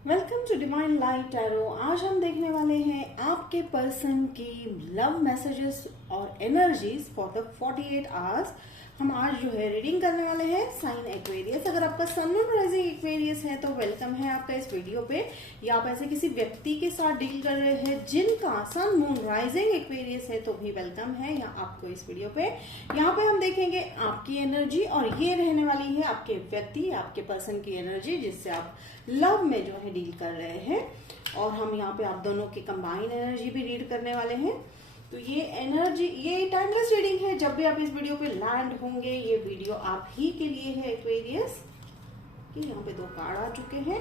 Welcome to divine light tarot. आज हम देखने वाले हैं आपके पर्सन की लव मैसेजेस और एनर्जीज फॉर द 48 आवर्स। हम आज जो है रीडिंग करने वाले हैं साइन एक्वेरियस। अगर आपका सन मून राइजिंग एक्वेरियस है तो वेलकम है आपका इस वीडियो पे, या आप ऐसे किसी व्यक्ति के साथ डील कर रहे हैं जिनका सन मून राइजिंग एक्वेरियस है तो भी वेलकम है या आपको इस वीडियो पे। यहाँ पे हम देखेंगे आपकी एनर्जी और ये रहने वाली है आपके व्यक्ति, आपके पर्सन की एनर्जी जिससे आप लव में जो है डील कर रहे हैं। और हम यहाँ पे आप दोनों की कंबाइन एनर्जी भी रीड करने वाले हैं। तो ये एनर्जी, ये टाइमलेस रीडिंग है। जब भी आप इस वीडियो पे लैंड होंगे ये वीडियो आप ही के लिए है एक्वेरियस। यहाँ पे 2 कार्ड आ चुके हैं।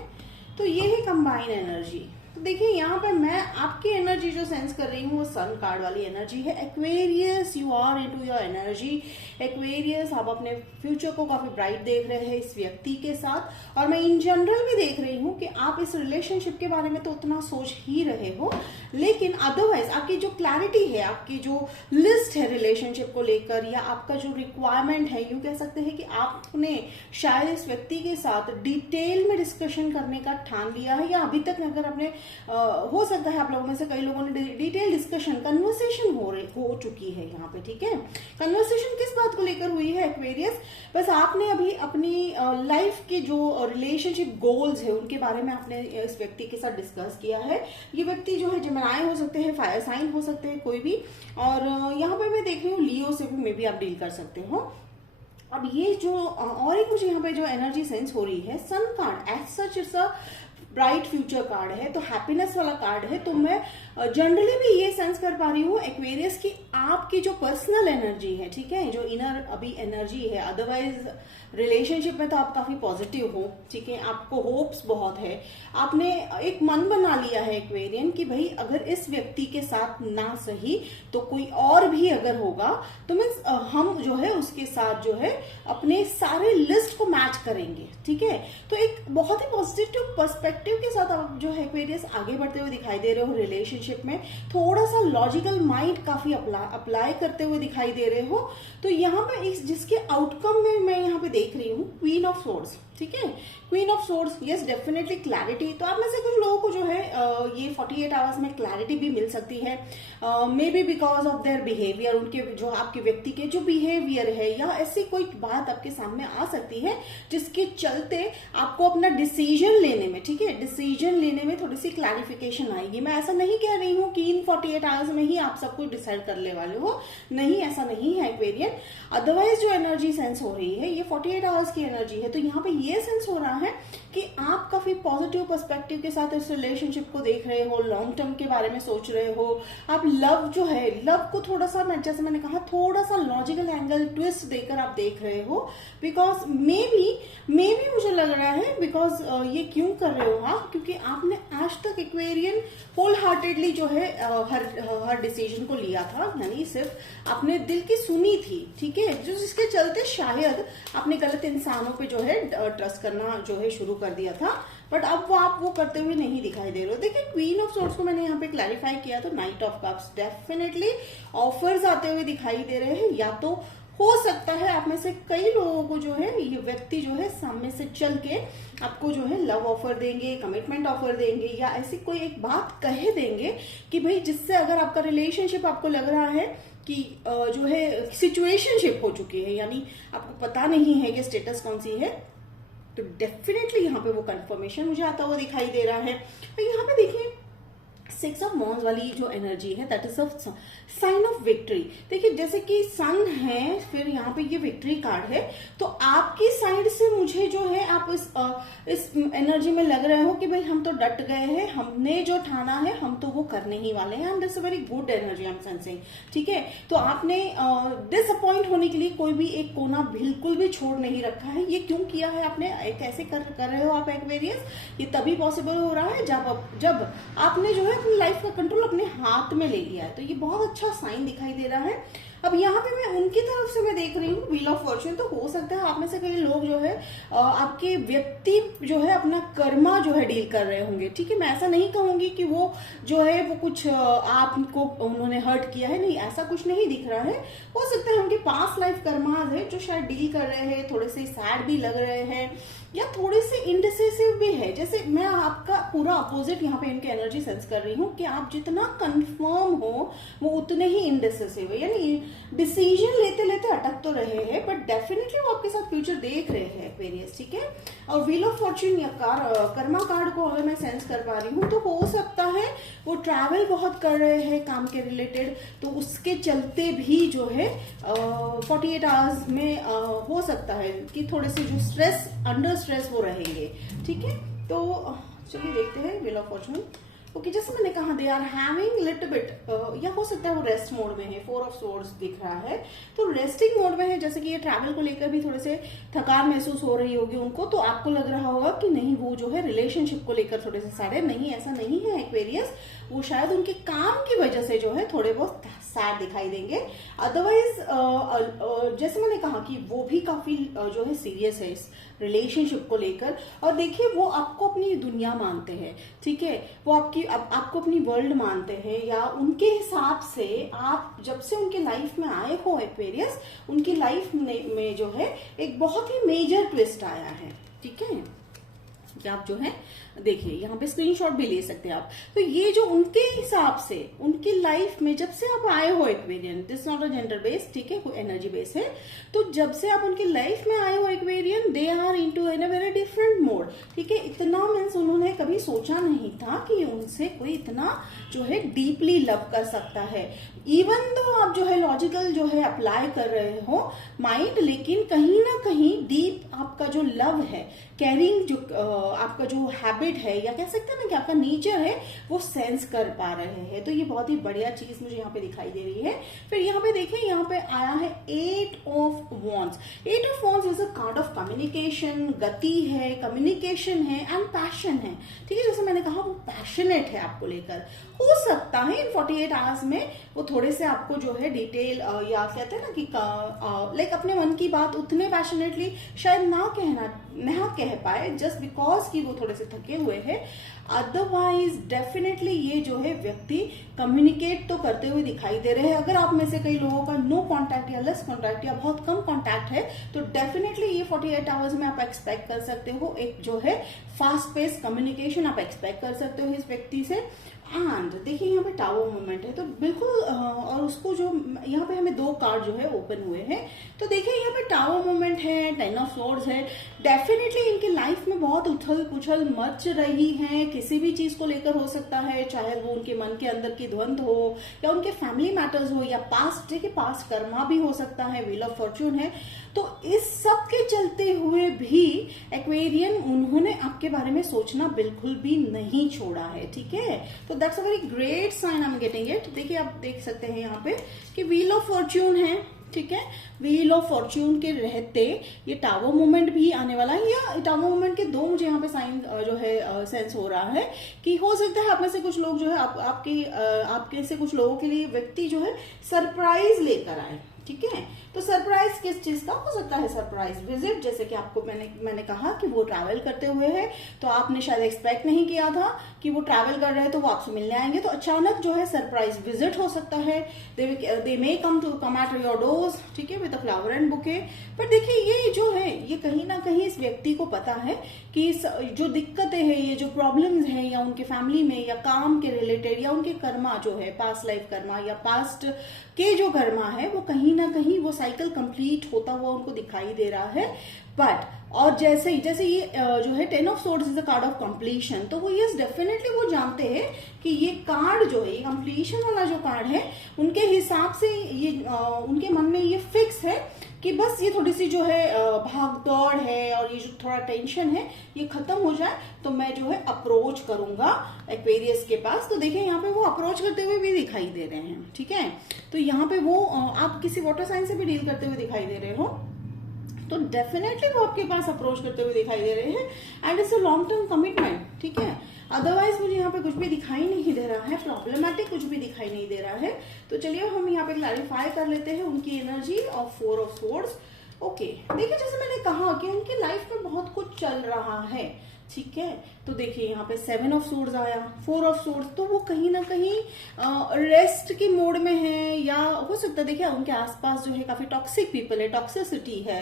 तो ये है कंबाइन एनर्जी। तो देखिए यहाँ पे मैं आपकी एनर्जी जो सेंस कर रही हूँ वो सन कार्ड वाली एनर्जी है। Aquarius, you are into your energy. Aquarius, आप अपने फ्यूचर को काफी ब्राइट देख रहे हैं इस व्यक्ति के साथ। और मैं इन जनरल भी देख रही हूँ कि आप इस रिलेशनशिप के बारे में तो उतना सोच ही रहे हो, लेकिन अदरवाइज आपकी जो क्लैरिटी है, आपकी जो लिस्ट है रिलेशनशिप को लेकर, या आपका जो रिक्वायरमेंट है, यूं कह सकते हैं कि आपने शायद इस व्यक्ति के साथ डिटेल में डिस्कशन करने का ठान लिया है, या अभी तक अगर आपने हो सकता है आप लोगों में से कई लोगों ने डिटेल डिस्कशन, कन्वर्सेशन हो चुकी है यहाँ पे। ठीक है, कन्वर्सेशन किस बात को लेकर हुई है एक्वेरियस? बस आपने अभी अपनी लाइफ के जो रिलेशनशिप गोल्स है उनके बारे में आपने इस व्यक्ति के साथ डिस्कस किया है। ये व्यक्ति जो है जेमिनी हो सकते हैं, फायर साइन हो सकते हैं, कोई भी। और यहाँ पे मैं देख रही हूँ लियो से भी मे बी आप डील कर सकते हो। अब ये जो और एक मुझे यहाँ पे जो एनर्जी सेंस हो रही है, sun card as such it's a bright future card है, तो हैप्पीनेस वाला कार्ड है। तो मैं जनरली भी ये सेंस कर पा रही हूँ एक्वेरियस की आपकी जो पर्सनल एनर्जी है, ठीक है, जो इनर अभी एनर्जी है, अदरवाइज रिलेशनशिप में तो आप काफी पॉजिटिव हो, ठीक है, आपको होप्स बहुत है। आपने एक मन बना लिया है एक्वेरियन कि भाई अगर इस व्यक्ति के साथ ना सही तो कोई और भी अगर होगा तो मीन्स हम जो है उसके साथ जो है अपने सारे लिस्ट को मैच करेंगे। ठीक है, तो एक बहुत ही पॉजिटिव पर्सपेक्टिव के साथ आप जो है एक्वेरियस आगे बढ़ते हुए दिखाई दे रहे हो रिलेशनशिप में। थोड़ा सा लॉजिकल माइंड काफी अप्लाई करते हुए दिखाई दे रहे हो। तो यहाँ पे इस जिसके आउटकम में मैं यहाँ पे देख रही हूँ क्वीन ऑफ सोर्ड्स। ठीक है, queen of swords, yes definitely clarity. तो आप में से कुछ लोगों को जो है ये 48 आवर्स में क्लैरिटी भी मिल सकती है, may be because of their behaviour, उनके जो आपके व्यक्ति के जो बिहेवियर है, या ऐसी कोई बात आपके सामने आ सकती है जिसके चलते आपको अपना डिसीजन लेने में, ठीक है, डिसीजन लेने में थोड़ी सी क्लैरिफिकेशन आएगी। मैं ऐसा नहीं कह रही हूँ कि इन 48 आवर्स में ही आप सब कुछ डिसाइड कर ले वाले हो, नहीं, ऐसा नहीं है एक्वेरियन। अदरवाइज जो एनर्जी सेंस हो रही है ये 48 आवर्स की एनर्जी है। तो यहाँ पे ये सेंस हो रहा है कि आप काफी पॉजिटिव पर्सपेक्टिव के साथ इस रिलेशनशिप को देख रहे हो, लॉन्ग टर्म के बारे में सोच रहे हो। आप लव जो है, लव को थोड़ा सा, जैसे मैंने कहा, थोड़ा सा लॉजिकल एंगल ट्विस्ट देकर आप देख रहे हो। बिकॉज मे बी मुझे लग रहा है, बिकॉज ये क्यों कर रहे हो आप, क्योंकि आपने आज तक एक्वेरियन होल हार्टेडली जो है हर डिसीजन को लिया था, यानी सिर्फ आपने दिल की सुनी थी। ठीक है, जो जिसके चलते शायद आपने गलत इंसानों पे जो है ट्रस्ट करना जो है शुरू कर दिया था, बट अब आप वो करते हुए नहीं दिखाई दे रहे हो। देखिए क्वीन ऑफ सोर्ड्स को मैंने यहाँ पे क्लैरिफाई किया, तो night of cups, definitely offers आते हुए दिखाई दे रहे हैं। या तो हो सकता है आप में से कई लोगों को जो है ये व्यक्ति जो है सामने से चल के आपको जो है लव ऑफर देंगे, कमिटमेंट ऑफर देंगे, या ऐसी कोई एक बात कह देंगे कि भाई जिससे अगर आपका रिलेशनशिप आपको लग रहा है कि जो है सिचुएशनशिप हो चुकी है, यानी आपको पता नहीं है कि स्टेटस कौन सी है, तो डेफिनेटली यहाँ पे वो कंफर्मेशन मुझे आता हुआ दिखाई दे रहा है। तो यहाँ पे देखिए 6 ऑफ वॉन्ड्स वाली जो एनर्जी है that is a sign of victory. देखिए जैसे कि सन है, फिर यहाँ पे ये विक्ट्री कार्ड है, तो आपकी साइड से मुझे जो है आप इस एनर्जी में लग रहे हो कि भाई हम तो डट गए हैं, हमने जो ठाना है हम तो वो करने ही वाले हैं, and this a very good energy I am sensing. ठीक है, तो आपने डिसअपॉइंट होने के लिए कोई भी एक कोना बिल्कुल भी छोड़ नहीं रखा है। ये क्यों किया है आपने, कैसे कर रहे हो आप एक्वेरियस? ये तभी पॉसिबल हो रहा है जब आपने जो है अपनी लाइफ का कंट्रोल अपने हाथ में ले लिया है। तो ये बहुत अच्छा साइन दिखाई दे रहा है। अब यहाँ पे मैं उनकी तरफ से मैं देख रही हूँ व्हील ऑफ फॉर्च्यून। तो हो सकता है आप में से कई लोग जो है आपके व्यक्ति जो है अपना कर्मा जो है डील कर रहे होंगे। ठीक है, मैं ऐसा नहीं कहूंगी कि वो जो है वो कुछ आपको उन्होंने हर्ट किया है, नहीं, ऐसा कुछ नहीं दिख रहा है। हो सकता है उनके पास लाइफ कर्माज है जो शायद डील कर रहे हैं, थोड़े से सैड भी लग रहे हैं या थोड़े से इंडिसिसिव भी है। जैसे मैं आपका पूरा अपोजिट यहाँ पे इनकी एनर्जी सेंस कर रही हूँ कि आप जितना कंफर्म हो वो उतने ही इनडिसिसिव है, यानी डिसीजन लेते लेते अटक तो रहे हैं बट डेफिनेटली वो आपके साथ फ्यूचर देख रहे हैं एक्वेरियस, ठीक है। और व्हील ऑफ फॉर्च्यून या कर्मा कार्ड को अगर मैं सेंस कर पा रही हूँ तो हो सकता है वो ट्रैवल बहुत कर रहे हैं काम के रिलेटेड, तो उसके चलते भी जो है 48 आवर्स में हो सकता है कि थोड़े से जो स्ट्रेस, अंडर स्ट्रेस वो रहेंगे, ठीक है। तो चलिए देखते हैं व्हील ऑफ फॉर्च्यून। ओके, जैसे मैंने कहा they are having little bit, या हो सकता है वो रेस्ट मोड में है, 4 ऑफ सोर्ड्स दिख रहा है तो रेस्टिंग मोड में है, जैसे कि ये ट्रैवल को लेकर भी थोड़े से थकान महसूस हो रही होगी उनको, तो आपको लग रहा होगा कि नहीं वो जो है रिलेशनशिप को लेकर थोड़े से सैड है। नहीं, ऐसा नहीं है एक्वेरियस, वो शायद उनके काम की वजह से जो है थोड़े बहुत सैड दिखाई देंगे। अदरवाइज जैसे मैंने कहा कि वो भी काफी जो है सीरियस है इस रिलेशनशिप को लेकर, और देखिए वो आपको अपनी दुनिया मानते हैं, ठीक है, वो आपको अपनी वर्ल्ड मानते हैं, या उनके हिसाब से आप जब से उनके लाइफ में आए हो एक्वेरियस, उनकी लाइफ में जो है एक बहुत ही मेजर ट्विस्ट आया है, ठीक है। आप जो है देखिए यहाँ पे स्क्रीनशॉट भी ले सकते हैं आप। तो ये जो उनके हिसाब से उनकी लाइफ में जब से आप आए हो Aquarian, this not a gender base, ठीक है, एनर्जी बेस है, तो जब से आप उनकी लाइफ में आए हो Aquarian, they are into in a very different mode, ठीक है। इतना मीन्स उन्होंने कभी सोचा नहीं था कि उनसे कोई इतना जो है डीपली लव कर सकता है। इवन तो आप जो है लॉजिकल जो है अप्लाई कर रहे हो माइंड, लेकिन कहीं ना कहीं डीप आपका जो लव है, कैरिंग जो आपका जो हैबिट है, या कह सकते हैं ना कि आपका नेचर है, वो सेंस कर पा रहे हैं। तो ये बहुत ही बढ़िया चीज मुझे यहाँ पे दिखाई दे रही है। फिर यहाँ पे देखें, यहाँ पे आया है 8 of wands. 8 of wands is a card of communication, गति है, कम्युनिकेशन है एंड पैशन है, ठीक है। जैसे मैंने कहा वो पैशनेट है आपको लेकर। हो सकता है इन 48 आवर्स में वो थोड़े से आपको जो है डिटेल या कहते हैं ना कि लाइक अपने मन की बात उतने पैशनेटली शायद ना कह पाए, जस्ट बिकॉज कि वो थोड़े से थके हुए हैं। अदरवाइज डेफिनेटली ये जो है व्यक्ति कम्युनिकेट तो करते हुए दिखाई दे रहे हैं। अगर आप में से कई लोगों का नो कांटेक्ट या लेस कांटेक्ट या बहुत कम कांटेक्ट है, तो डेफिनेटली ये 48 आवर्स में आप एक्सपेक्ट कर सकते हो एक जो है फास्ट पेस कम्युनिकेशन आप एक्सपेक्ट कर सकते हो इस व्यक्ति से। एंड देखिए यहाँ पे टावर मूवमेंट है, तो बिल्कुल और उसको जो यहाँ पे हमें 2 कार्ड जो है ओपन हुए हैं, तो देखिए यहाँ पे टावर मूवमेंट है, 10 ऑफ सोर्ड्स है। डेफिनेटली इनकी लाइफ में बहुत उथल पुछल मच रही है, किसी भी चीज को लेकर हो सकता है, चाहे वो उनके मन के अंदर की द्वंद्व हो या उनके फैमिली मैटर्स हो या पास्ट, देखिए पास्ट कर्मा भी हो सकता है, व्हील ऑफ फॉर्च्यून है। तो इस सब के चलते हुए भी एक्वेरियन उन्होंने आपके बारे में सोचना बिल्कुल भी नहीं छोड़ा है, ठीक है। तो that's a very great sign I am getting it. देखिए आप देख सकते हैं यहाँ पे कि व्हील ऑफ फॉर्च्यून है, ठीक है। व्हील ऑफ फॉर्च्यून के रहते ये टावर मूवमेंट भी आने वाला है, या टावर मूवमेंट के 2 मुझे यहाँ पे साइन जो है सेंस हो रहा है कि हो सकता है आप में से कुछ लोग जो है आपके से कुछ लोगों के लिए व्यक्ति जो है सरप्राइज लेकर आए, ठीक है। तो सरप्राइज किस चीज का हो सकता है? सरप्राइज विजिट, जैसे कि आपको मैंने कहा कि वो ट्रैवल करते हुए है, तो आपने शायद एक्सपेक्ट नहीं किया था कि वो ट्रैवल कर रहे हैं तो वो आपसे मिलने आएंगे, तो अचानक जो है सरप्राइज विजिट हो सकता है। दे मे कम एट योर डोर्स, ठीक है, with a flower and bouquet. पर देखिए ये जो है ये कहीं ना कहीं इस व्यक्ति को पता है कि जो दिक्कतें हैं, ये जो प्रॉब्लम्स हैं, या उनके फैमिली में या काम के रिलेटेड या उनके कर्मा जो है पास्ट लाइफ कर्मा या पास्ट के जो कर्मा है, वो कहीं ना कहीं वो साइकिल कंप्लीट होता हुआ उनको दिखाई दे रहा है। बट और जैसे ये जो है 10 of swords is the card of completion, तो वो यस डेफिनेटली वो जानते हैं कि ये कार्ड जो है, ये कंप्लीशन वाला जो कार्ड है, उनके हिसाब से ये उनके मन में ये फिक्स है कि बस ये थोड़ी सी जो है भाग दौड़ है और ये जो थोड़ा टेंशन है ये खत्म हो जाए तो मैं जो है अप्रोच करूंगा एक्वेरियस के पास। तो देखिए यहाँ पे वो अप्रोच करते हुए भी दिखाई दे रहे हैं, ठीक है। तो यहाँ पे वो आप किसी वाटर साइन से भी डील करते हुए दिखाई दे रहे हो, तो डेफिनेटली वो आपके पास अप्रोच करते हुए दिखाई दे रहे हैं and it's a long term commitment, ठीक है। अदरवाइज मुझे यहाँ पे कुछ भी दिखाई नहीं दे रहा है, प्रॉब्लमेटिक कुछ भी दिखाई नहीं दे रहा है। तो चलिए हम यहाँ पे क्लैरिफाई कर लेते हैं उनकी energy of 4 of swords. Okay, देखिए जैसे मैंने कहा कि उनकी लाइफ में बहुत कुछ चल रहा है, ठीक है। तो देखिए यहाँ पे 7 ऑफ सोर्ड्स आया, 4 ऑफ सोर्ड्स, तो वो कहीं ना कहीं रेस्ट के मोड में है, या हो सकता है देखिए उनके आसपास जो है काफी टॉक्सिक पीपल है, टॉक्सिसिटी है,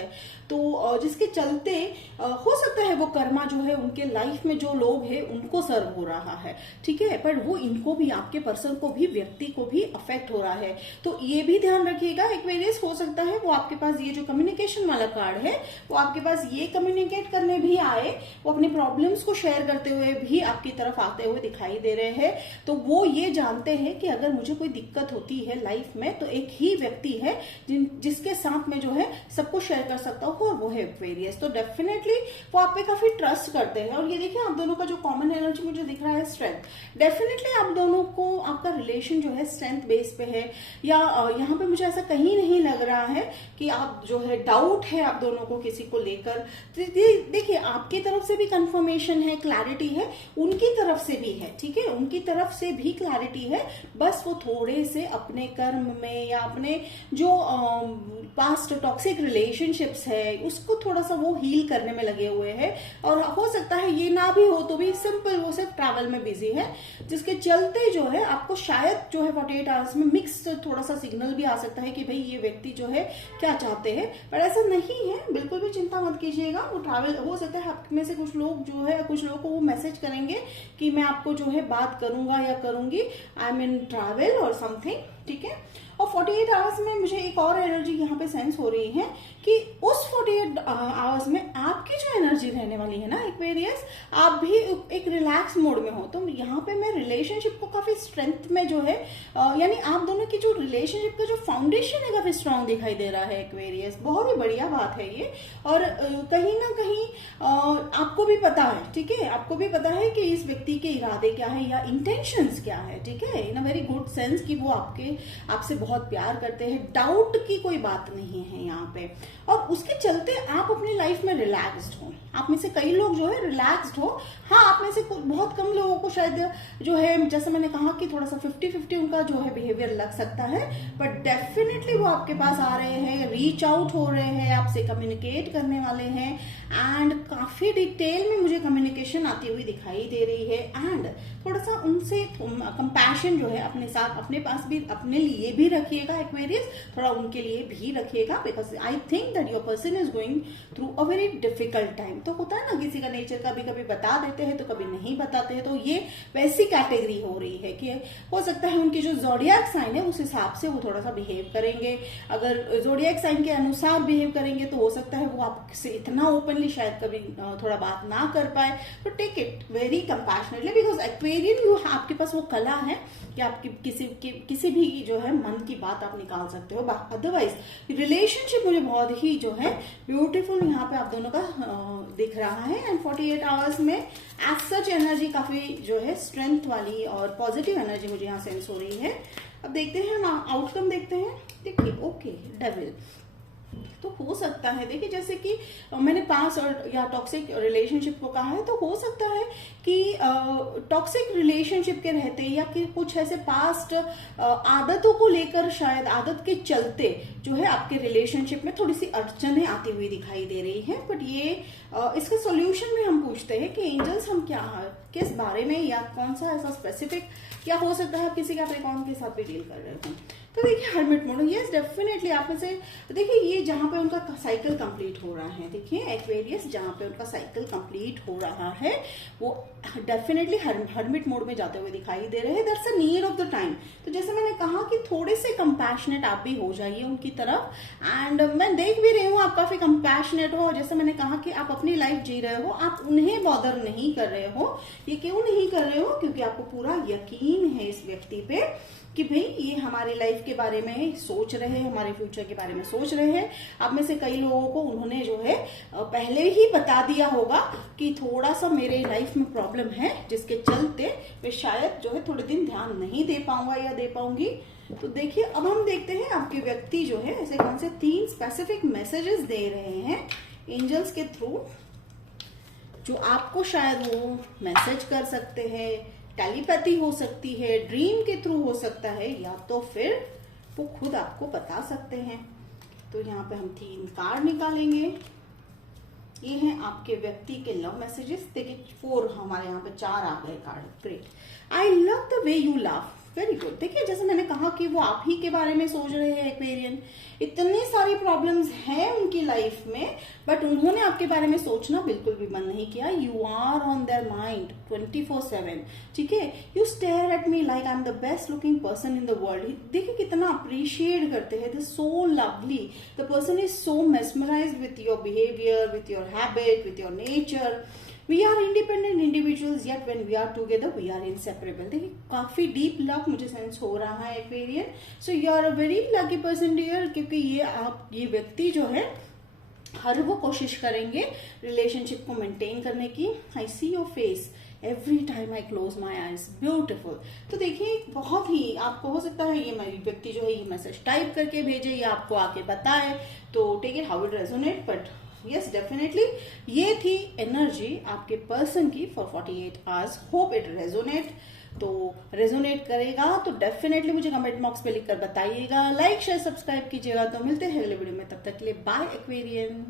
तो जिसके चलते हो सकता है वो कर्मा जो है उनके लाइफ में जो लोग हैं उनको सर्व हो रहा है, ठीक है, पर वो इनको भी, आपके पर्सन को भी, व्यक्ति को भी अफेक्ट हो रहा है। तो ये भी ध्यान रखिएगा। एक्वेरियस हो सकता है वो आपके पास ये जो कम्युनिकेशन वाला कार्ड है वो आपके पास ये कम्युनिकेट करने भी आए, वो अपने प्रॉब्लम्स को शेयर करते हुए भी आपकी तरफ आते हुए दिखाई दे रहे हैं। तो वो ये जानते हैं कि अगर मुझे कोई दिक्कत होती है लाइफ में तो एक ही व्यक्ति है जिसके साथ में जो है सबको शेयर कर सकता हूँ, और वो है एक्वेरियस। तो डेफिनेटली वो आप पे काफी ट्रस्ट करते हैं। और ये देखिए आप दोनों का जो कॉमन एनर्जी मुझे दिख रहा है स्ट्रेंथ, डेफिनेटली आप दोनों को आपका रिलेशन जो है स्ट्रेंथ बेस पे है, या यहाँ पे मुझे ऐसा कहीं नहीं लग रहा है कि आप जो है डाउट है आप दोनों को किसी को लेकर। देखिए आपकी तरफ से भी कंफर्मेशन है, क्लैरिटी है, उनकी तरफ से भी है, ठीक है, उनकी तरफ से भी क्लैरिटी है। बस वो थोड़े से अपने कर्म में या अपने जो पास्ट टॉक्सिक रिलेशनशिप्स है उसको थोड़ा सा वो हील करने में लगे हुए हैं। और हो सकता है ये ना भी हो तो भी सिंपल वो सिर्फ ट्रैवल में बिजी है, जिसके चलते जो है आपको शायद जो है 48 आवर्स में मिक्स थोड़ा सा सिग्नल भी आ सकता है कि भाई ये व्यक्ति जो है क्या चाहते हैं, पर ऐसा नहीं है, बिल्कुल भी चिंता मत कीजिएगा। वो ट्रैवल हो सकता है आप में से कुछ लोग जो है, कुछ लोगों को वो मैसेज करेंगे कि मैं आपको जो है बात करूंगा या करूंगी, आई एम इन ट्रैवल और समथिंग, ठीक है। और 48 आवर्स में मुझे एक और एनर्जी यहाँ पे सेंस हो रही है कि उस 48 आवर्स में आपकी जो एनर्जी रहने वाली है ना एक्वेरियस, आप भी एक रिलैक्स मोड में हो। तो यहाँ पे मैं रिलेशनशिप को काफी स्ट्रेंथ में जो है यानी आप दोनों की जो रिलेशनशिप का जो फाउंडेशन है काफी स्ट्रांग दिखाई दे रहा है एक्वेरियस। बहुत ही बढ़िया बात है ये। और कहीं ना कहीं आपको भी पता है, ठीक है, आपको भी पता है कि इस व्यक्ति के इरादे क्या है या इंटेंशंस क्या है, ठीक है, इन अ वेरी गुड सेंस कि वो आपसे बहुत प्यार करते हैं, डाउट की कोई बात नहीं है यहाँ पे। और उसके चलते आप अपनी लाइफ में रिलैक्स्ड हो। आप में से कई लोग जो है रिलैक्स्ड हो, हाँ आप में से बहुत कम लोगों को शायद जो है, जैसे मैंने कहा कि थोड़ा सा 50-50 उनका जो है बिहेवियर लग सकता है, बट डेफिनेटली वो आपके पास आ रहे हैं, रीच आउट हो रहे हैं, आपसे कम्युनिकेट करने वाले हैं, एंड काफी डिटेल में मुझे कम्युनिकेशन आती हुई दिखाई दे रही है। एंड थोड़ा सा उनसे कंपैशन जो है अपने साथ, अपने पास भी, अपने लिए भी रखिएगा एक्वेरियस, थोड़ा उनके लिए भी रखिएगा, because I think that your person is going through a very difficult time. तो होता है ना किसी का नेचर, कभी कभी बता देते हैं तो कभी नहीं बताते हैं, तो ये वैसी कैटेगरी हो रही है कि हो सकता है उनकी जो ज़ोडिएक साइन है उस हिसाब से वो थोड़ा सा बिहेव करेंगे। अगर ज़ोडिएक साइन के अनुसार बिहेव करेंगे तो हो सकता है वो आपसे इतना ओपनली शायद कभी थोड़ा बात ना कर पाए। तो take it very compassionately, because Aquarian you, आपके पास वो कला है कि आपकी किसी भी जो है मन की बात आप निकाल सकते हो। अदरवाइज रिलेशनशिप मुझे बहुत ही जो है ब्यूटीफुल यहाँ पे आप दोनों का दिख रहा है। एंड 48 आवर्स में एज सच एनर्जी काफी जो है स्ट्रेंथ वाली और पॉजिटिव एनर्जी मुझे यहाँ सेंस हो रही है। अब देखते हैं हम आउटकम देखते हैं। देखिए ओके, डेविल तो हो सकता है, देखिए जैसे कि मैंने पास और या टॉक्सिक रिलेशनशिप को कहा है, तो हो सकता है कि टॉक्सिक रिलेशनशिप के रहते या कि कुछ ऐसे पास्ट आदतों को लेकर, शायद आदत के चलते जो है आपके रिलेशनशिप में थोड़ी सी अड़चनें आती हुई दिखाई दे रही है। बट ये इसका सॉल्यूशन भी हम पूछते हैं कि एंजल्स हम क्या, किस बारे में, या कौन सा ऐसा स्पेसिफिक, या हो सकता है आप किसी के कैप्रिकॉर्न के साथ भी डील कर रहे हो। तो देखिए हर्मिट मोड, यस डेफिनेटली आप में से देखिए ये जहां पे उनका साइकिल कंप्लीट हो रहा है, देखिए एक्वेरियस जहां पे उनका साइकिल कंप्लीट हो रहा है वो डेफिनेटली हर्मिट मोड में जाते हुए दिखाई दे रहे हैं। That's a need of the time. तो जैसे मैंने कहा कि थोड़े से कंपैशनेट आप भी हो जाइए उनकी तरफ। एंड मैं देख भी रही हूँ आप काफी कंपैशनेट हो। जैसे मैंने कहा कि आप अपनी लाइफ जी रहे हो, आप उन्हें बॉदर नहीं कर रहे हो। ये क्यों नहीं कर रहे हो? क्योंकि आपको पूरा यकीन है इस व्यक्ति पे कि भाई ये हमारी लाइफ के बारे में सोच रहे हैं, हमारे फ्यूचर के बारे में सोच रहे हैं। आप में से कई लोगों को उन्होंने जो है पहले ही बता दिया होगा कि थोड़ा सा मेरे लाइफ में प्रॉब्लम है, जिसके चलते मैं शायद जो है थोड़े दिन ध्यान नहीं दे पाऊंगा या दे पाऊंगी। तो देखिए अब हम देखते हैं आपके व्यक्ति जो है ऐसे कौन से 3 स्पेसिफिक मैसेजेस दे रहे हैं एंजल्स के थ्रू, जो आपको शायद वो मैसेज कर सकते हैं। टेलीपैथी हो सकती है, ड्रीम के थ्रू हो सकता है, या तो फिर वो खुद आपको बता सकते हैं। तो यहाँ पे हम 3 कार्ड निकालेंगे ये हैं आपके व्यक्ति के लव मैसेजेस। देखिए 4 हमारे यहाँ पे 4 आ गए card. Great. I love the way you love. Very good. देखिए जैसे मैंने कहा कि वो आप ही के बारे में सोच रहे हैं एक्वेरियन। इतनी सारी प्रॉब्लम्स हैं उनकी लाइफ में, बट उन्होंने आपके बारे में सोचना बिल्कुल भी बंद नहीं किया। You are on their mind 24/7। ठीक है। You stare at me like I am the best looking person in the world. देखिए कितना अप्रिशिएट करते हैं। The so lovely. The person is so mesmerised with your behaviour, with your habit, with your nature. We are independent individuals, yet when we are together, we are inseparable. देखिए काफी deep love मुझे sense हो रहा है Aquarian. So you are a very lucky person dear, क्योंकि ये व्यक्ति जो है हर वो कोशिश करेंगे रिलेशनशिप को मेंटेन करने की। I see your face every time I close my eyes. Beautiful. तो देखिए बहुत ही आपको हो सकता है ये मेरी व्यक्ति जो है ये मैसेज टाइप करके भेजे या आपको आके बताए, तो take it how it resonate, but yes definitely ये थी एनर्जी आपके पर्सन की for 48 hours. Hope it resonate. तो रेजोनेट करेगा तो डेफिनेटली मुझे कमेंट बॉक्स पे लिखकर बताइएगा। लाइक शेयर सब्सक्राइब कीजिएगा। तो मिलते हैं अगले वीडियो में, तब तक के लिए बाय एक्वेरियन।